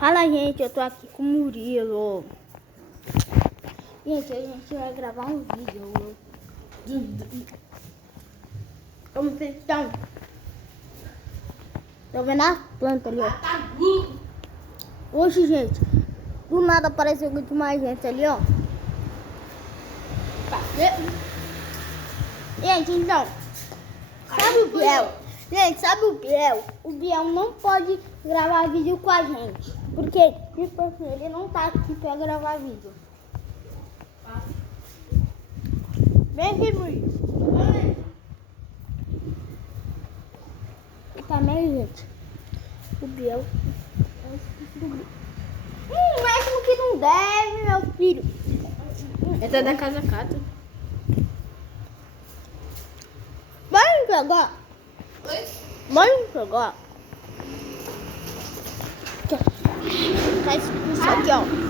Fala, gente, eu tô aqui com o Murilo. Gente, a gente vai gravar um vídeo. Como vocês estão? Tô vendo as plantas ali, ó. Hoje, gente, do nada apareceu muito mais gente ali, ó. Gente, então, sabe o Biel? Gente, sabe o Biel? O Biel não pode gravar vídeo com a gente. Porque, tipo assim, ele não tá aqui pra gravar vídeo. Vem aqui, Murilo. E também, gente, o Biel... mesmo que não deve, meu filho. Essa é da Casa Cata. Vai jogar. Oi? Vai jogar. Tá isso aqui, ó.